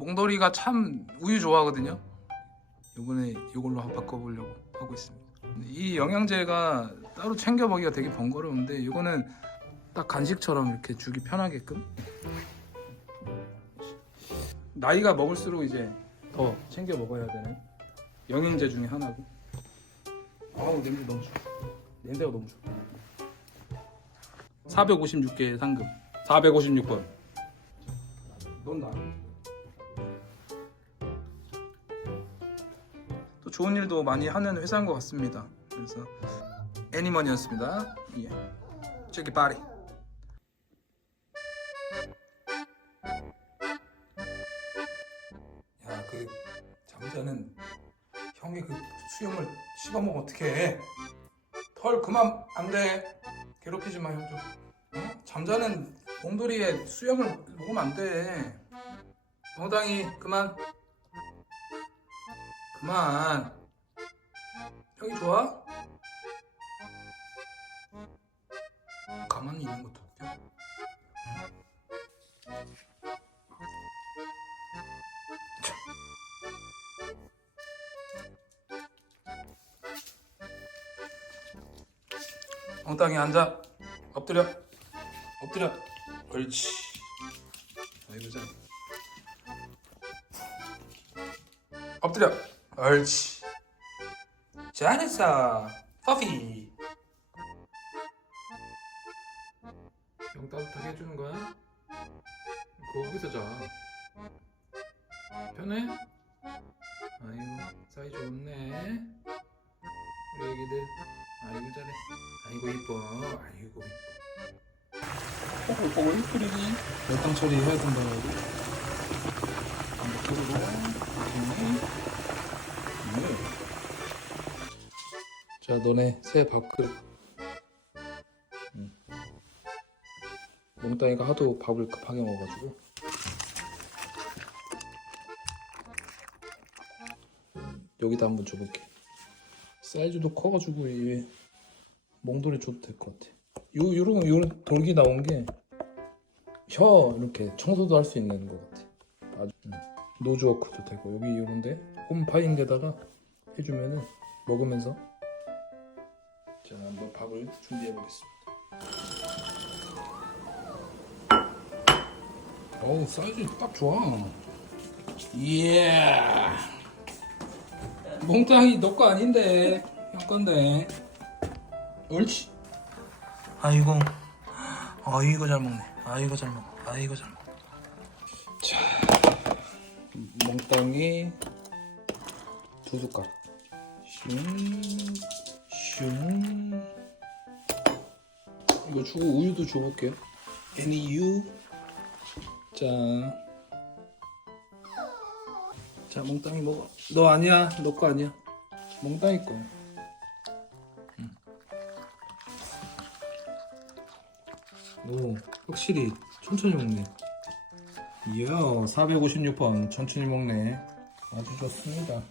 몽돌이가 참 우유 좋아하거든요. 이번에 이걸로 한번 바꿔보려고 하고 있습니다. 이 영양제가 따로 챙겨 먹기가 되게 번거로운데 이거는 딱 간식처럼 이렇게 주기 편하게끔 나이가 먹을수록 이제 더 챙겨 먹어야 되는 영양제 중에 하나고 아우 냄새 너무 좋아 냄새가 너무 좋아 456개의 상금 456번 넌 나. 또 좋은 일도 많이 하는 회사인 것 같습니다. 그래서 애니먼이었습니다. 예. check it body. 야, 그 잠자는 형이 그 수염을 씹어 먹으면 어떡해? 털 그만 안 돼. 괴롭히지 마, 형 좀. 어? 잠자는 몽돌이의 수염을 먹으면 안 돼. 엉덩이 그만. 그만. 형이 좋아? 가만히 있는 것도 웃겨. 엉덩이 앉아. 엎드려. 엎드려. 옳지. 아이고 잘. 엎드려. 옳지. 잘했어. 퍼피. 영 따뜻하게 해주는 거야? 거기서 자. 편해? 아이고 사이 좋네. 우리 애기들. 아이고 잘해. 아이고 이뻐. 아이고 이뻐. 뽀글뽀글 이쁘리니. 열당 처리해야 된다고. 반대쪽으로. 이렇게. 네. 자, 너네 새 밥그릇. 응. 몽땅이가 하도 밥을 급하게 먹어가지고. 여기다 한번 줘볼게. 사이즈도 커가지고 이게 몽돌이 줘도 될 것 같아. 요 요런 요런 돌기 나온 게 혀 이렇게 청소도 할 수 있는 것 같아. 아주 음. 노즈워크도 되고 여기 요런데 홈파인 데다가 해주면은 먹으면서 자 한번 밥을 준비해 보겠습니다. 어우 사이즈 딱 좋아. 예. 몽땅이 너 거 아닌데 형 건데. 옳지. 아이고, 아이고 잘 먹네. 아이고 잘 먹어. 아이고 잘 먹어. 자, 몽땅이 두. 슝, 슝. 이거 주고 우유도 줘볼게요. Any you? 자, 자 몽땅이 먹어. 너 아니야. 너 거 아니야. 몽땅이 거. 응. 오, 확실히 천천히 먹네. 이야, 456번 천천히 먹네. 아주 좋습니다.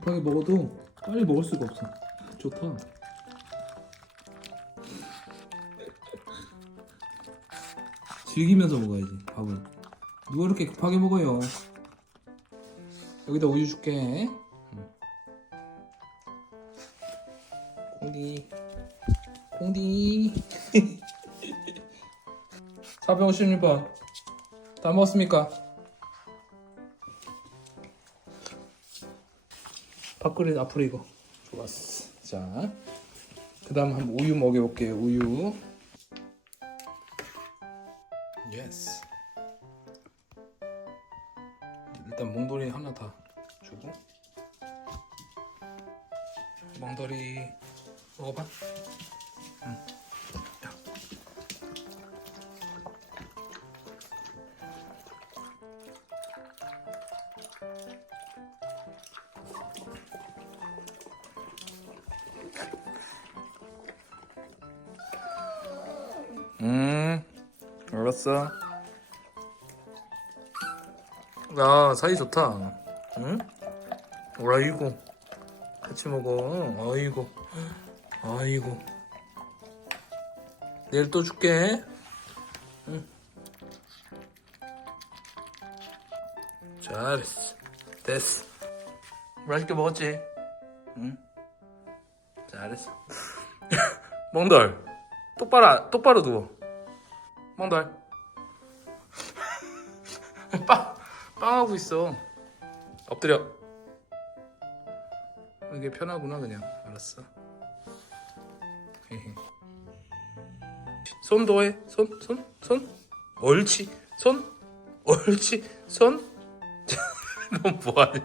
급하게 먹어도 빨리 먹을 수가 없어. 좋다. 즐기면서 먹어야지 밥을. 누가 이렇게 급하게 먹어요? 여기다 우유 줄게. 응. 콩디, 콩디. 456번 다 먹었습니까? 밥그릇 앞으로 이거. 좋았어. 자 그 다음 한번 우유 먹여볼게요 우유. 예스 일단 몽돌이 하나 다 주고. 몽돌이 먹어봐. 응. 음, 알았어. 나 사이 좋다. 응? 어이구. 같이 먹어. 어이구. 어이구. 내일 또 줄게. 응. 잘했어. 됐어. 맛있게 먹었지? 응? 잘했어. 멍들. 똑바로 안- 똑바로 누워. 멍덜. 빵 빵하고 있어. 엎드려. 이게 편하구나 그냥. 알았어. 헤헤. 손 더해. 손 손 손. 옳지. 손. 옳지. 손. 너 뭐하냐.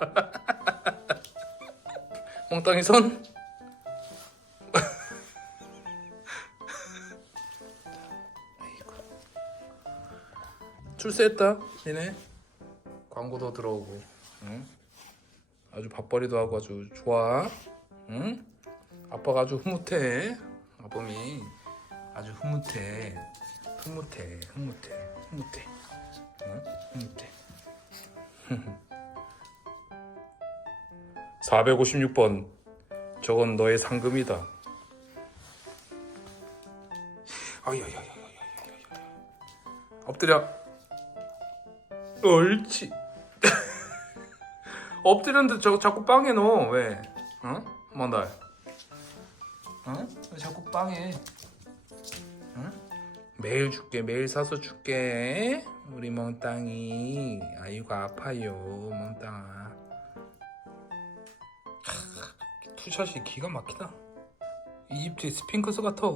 몽땅이 손 출세했다 니네? 광고도 들어오고. 응? 아주 밥벌이도 하고 아주 좋아. 응? 아빠가 아주 흐뭇해. 아범이 아주 흐뭇해. 흐뭇해 흐뭇해 흐뭇해. 응? 흐뭇해. 456번. 저건 너의 상금이다. 아야야야야야야야. 엎드려 옳지 엎드렸는데 저 자꾸 빵에 넣어 왜? 어? 뭐날 어? 왜 자꾸 빵에 응? 매일 줄게 매일 사서 줄게 우리 멍땅이 아이가 아파요 멍땅아 하, 투샷이 기가 막히다 이집트 스핑크스 같아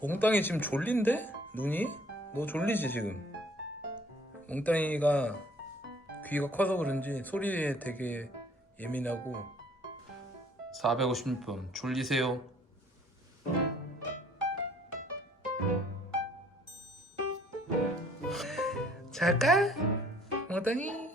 몽땅이 지금 졸린데? 눈이? 너 졸리지 지금? 몽땅이가 귀가 커서 그런지 소리에 되게 예민하고 456번 졸리세요? 잘까? 몽땅이?